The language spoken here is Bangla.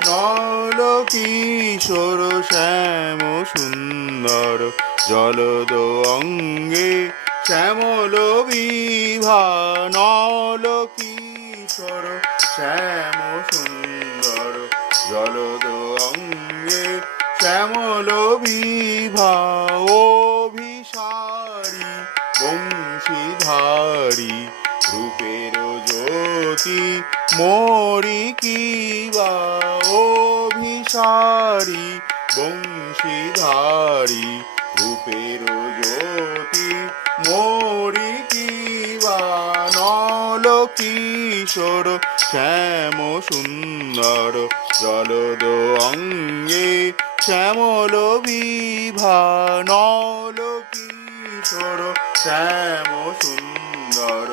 নল কিশোর শ্যাম সুন্দর জলদ অঙ্গে শ্যামল বিভা নল কিশোর শ্যাম সুন্দর জলদ অঙ্গে শ্যামল বিভা অভিসারী বংশীধারী রূপের জ্যোতি মরি কিবা অভিসারী বংশীধারী, রূপের জ্যোতি, মরি কিবা নল কিশোর, শ্যাম সুন্দর, জলদ অঙ্গে শ্যামল বিভা নল কিশোর, শ্যাম সুন্দর।